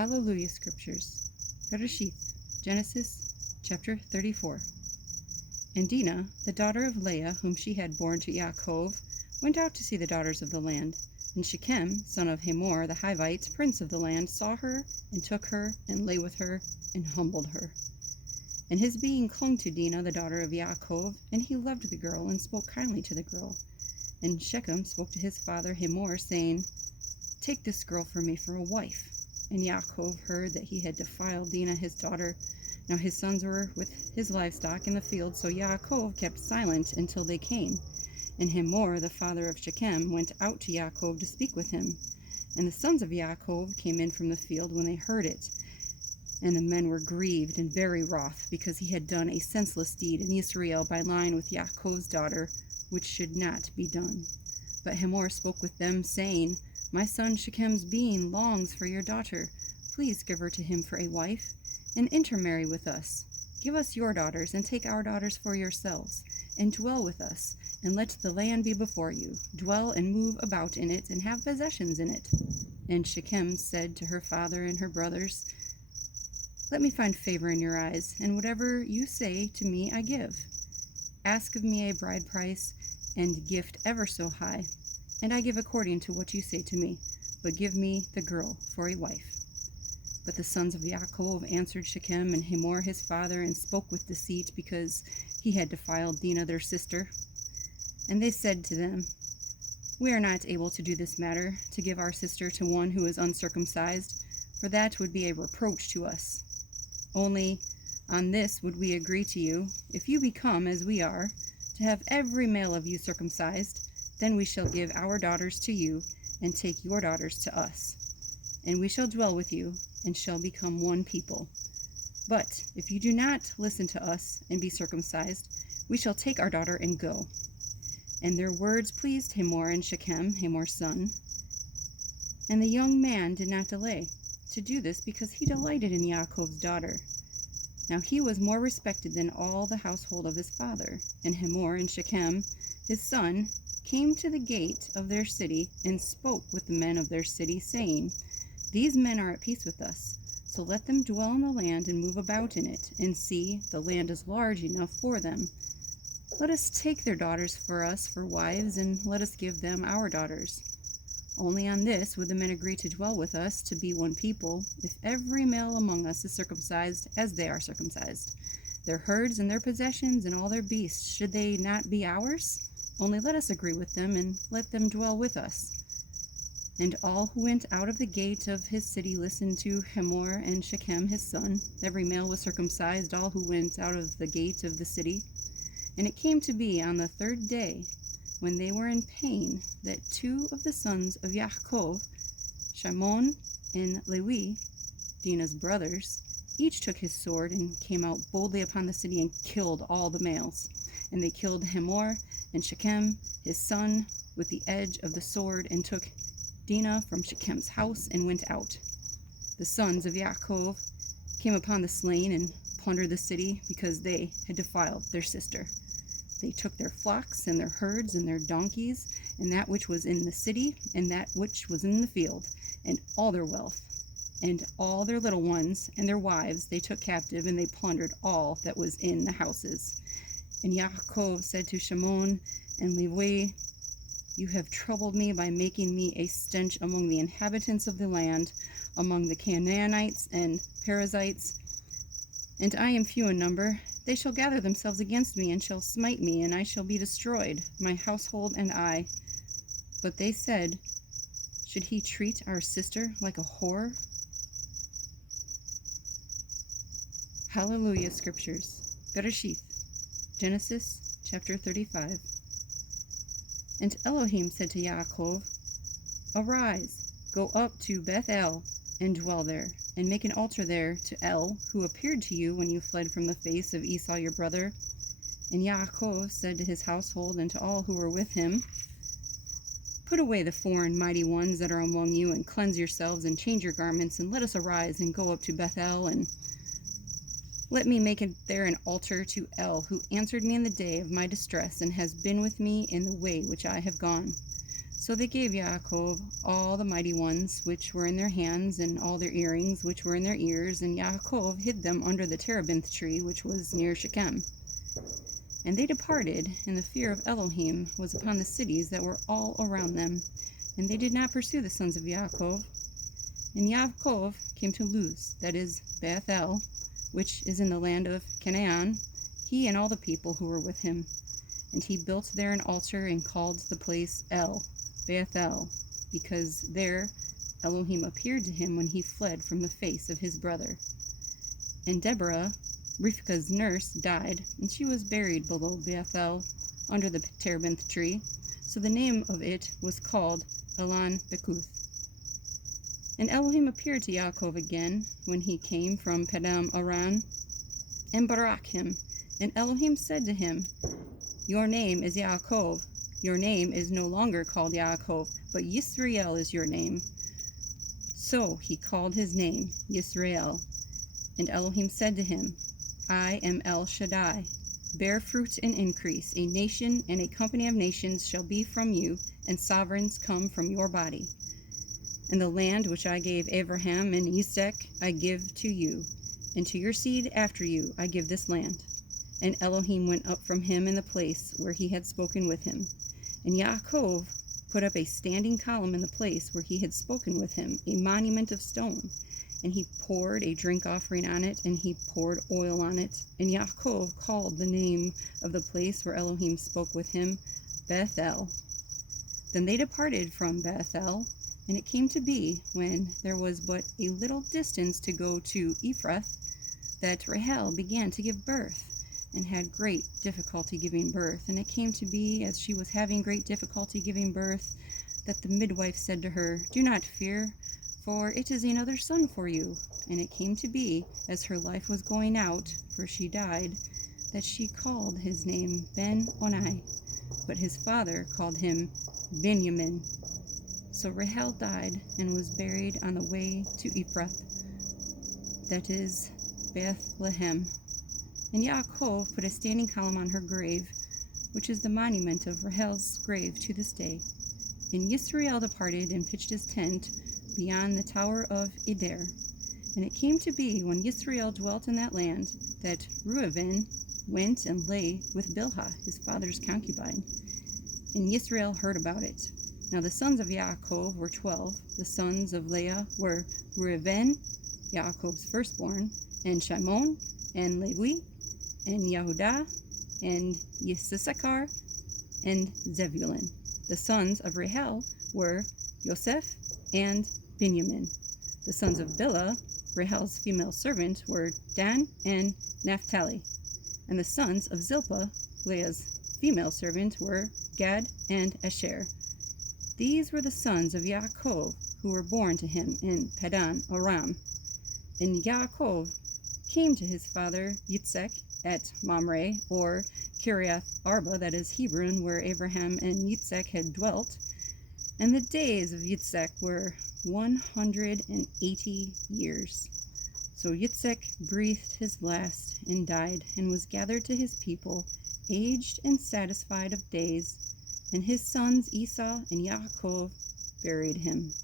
HalleluYah Scriptures, Bereshith, Genesis, chapter 34. And Dinah, the daughter of Leah, whom she had borne to Yaakov, went out to see the daughters of the land. And Shechem, son of Hamor the Hivite, prince of the land, saw her, and took her, and lay with her, and humbled her. And his being clung to Dinah, the daughter of Yaakov, and he loved the girl, and spoke kindly to the girl. And Shechem spoke to his father Hamor, saying, Take this girl for me for a wife. And Yaakov heard that he had defiled Dinah his daughter. Now his sons were with his livestock in the field, so Yaakov kept silent until they came. And Hamor, the father of Shechem, went out to Yaakov to speak with him. And the sons of Yaakov came in from the field when they heard it. And the men were grieved and very wroth, because he had done a senseless deed in Yisra'el by lying with Yaakov's daughter, which should not be done. But Hamor spoke with them, saying, My son Shechem's being longs for your daughter. Please give her to him for a wife, and intermarry with us. Give us your daughters, and take our daughters for yourselves, and dwell with us, and let the land be before you. Dwell and move about in it, and have possessions in it. And Shechem said to her father and her brothers, Let me find favor in your eyes, and whatever you say to me I give. Ask of me a bride price, and gift ever so high, and I give according to what you say to me, but give me the girl for a wife. But the sons of Yaakov answered Shechem and Hamor his father, and spoke with deceit, because he had defiled Dinah their sister. And they said to them, We are not able to do this matter, to give our sister to one who is uncircumcised, for that would be a reproach to us. Only on this would we agree to you, if you become as we are, to have every male of you circumcised, then we shall give our daughters to you, and take your daughters to us. And we shall dwell with you, and shall become one people. But if you do not listen to us, and be circumcised, we shall take our daughter and go. And their words pleased Hamor and Shechem, Hamor's son. And the young man did not delay to do this, because he delighted in Yaakov's daughter. Now he was more respected than all the household of his father. And Hamor and Shechem, his son, came to the gate of their city, and spoke with the men of their city, saying, These men are at peace with us, so let them dwell in the land and move about in it, and see, the land is large enough for them. Let us take their daughters for us for wives, and let us give them our daughters. Only on this would the men agree to dwell with us, to be one people, if every male among us is circumcised as they are circumcised. Their herds and their possessions and all their beasts, should they not be ours? Only let us agree with them, and let them dwell with us. And all who went out of the gate of his city listened to Hamor and Shechem his son. Every male was circumcised, all who went out of the gate of the city. And it came to be on the third day, when they were in pain, that two of the sons of Yaakov, Shimon and Levi, Dinah's brothers, each took his sword and came out boldly upon the city and killed all the males. And they killed Hamor and Shechem his son with the edge of the sword, and took Dinah from Shechem's house, and went out. The sons of Yaakov came upon the slain and plundered the city, because they had defiled their sister. They took their flocks and their herds and their donkeys, and that which was in the city, and that which was in the field, and all their wealth, and all their little ones and their wives they took captive, and they plundered all that was in the houses. And Yaakov said to Shimon and Levi, You have troubled me by making me a stench among the inhabitants of the land, among the Canaanites and Perizzites, and I am few in number. They shall gather themselves against me, and shall smite me, and I shall be destroyed, my household and I. But they said, Should he treat our sister like a whore? HalleluYah Scriptures, Bereshith, Genesis chapter 35. And Elohim said to Yaakov, Arise, go up to Bethel, and dwell there, and make an altar there to El, who appeared to you when you fled from the face of Esau your brother. And Yaakov said to his household and to all who were with him, Put away the foreign mighty ones that are among you, and cleanse yourselves, and change your garments, and let us arise and go up to Bethel, and let me make there an altar to El, who answered me in the day of my distress, and has been with me in the way which I have gone. So So they gave Yaakov all the mighty ones which were in their hands, and all their earrings which were in their ears, and Yaakov hid them under the terebinth tree which was near Shechem. And they departed, and the fear of Elohim was upon the cities that were all around them, and they did not pursue the sons of Yaakov. And Yaakov came to Luz, that is Bethel, which is in the land of Canaan, he and all the people who were with him. And he built there an altar and called the place Bethel, because there Elohim appeared to him when he fled from the face of his brother. And Deborah, Rivka's nurse, died, and she was buried below Bethel, under the terebinth tree. So the name of it was called Elon Bekuth. And Elohim appeared to Yaakov again when he came from Padam Aram, and barak him. And Elohim said to him, "Your name is Yaakov. Your name is no longer called Yaakov, but Yisra'el is your name." So he called his name Yisra'el. And Elohim said to him, "I am El Shaddai. Bear fruit and increase. A nation and a company of nations shall be from you, and sovereigns come from your body. And the land which I gave Abraham and Isaac I give to you, and to your seed after you I give this land." And Elohim went up from him in the place where he had spoken with him. And Yaakov put up a standing column in the place where he had spoken with him, a monument of stone. And he poured a drink offering on it, and he poured oil on it. And Yaakov called the name of the place where Elohim spoke with him, Bethel. Then they departed from Bethel, and it came to be, when there was but a little distance to go to Ephrath, that Rahel began to give birth, and had great difficulty giving birth. And it came to be, as she was having great difficulty giving birth, that the midwife said to her, "Do not fear, for it is another son for you." And it came to be, as her life was going out, for she died, that she called his name Ben-Oni, but his father called him Benjamin. So Rahel died, and was buried on the way to Ephrath, that is Bethlehem. And Yaakov put a standing column on her grave, which is the monument of Rahel's grave to this day. And Yisra'el departed and pitched his tent beyond the tower of Eder. And it came to be, when Yisra'el dwelt in that land, that Reuben went and lay with Bilhah, his father's concubine. And Yisra'el heard about it. Now the sons of Yaakov were 12. The sons of Leah were Reuben, Yaakov's firstborn, and Shimon, and Levi, and Yehuda, and Yissacar, and Zebulun. The sons of Rahel were Yosef and Benjamin. The sons of Bilhah, Rahel's female servant, were Dan and Naphtali. And the sons of Zilpah, Leah's female servant, were Gad and Asher. These were the sons of Yaakov, who were born to him in Padan Aram. And Yaakov came to his father Yitzchak at Mamre, or Kiriath Arba, that is Hebron, where Abraham and Yitzchak had dwelt. And the days of Yitzchak were 180 years. So Yitzchak breathed his last and died, and was gathered to his people, aged and satisfied of days. And his sons Esau and Yaakov buried him.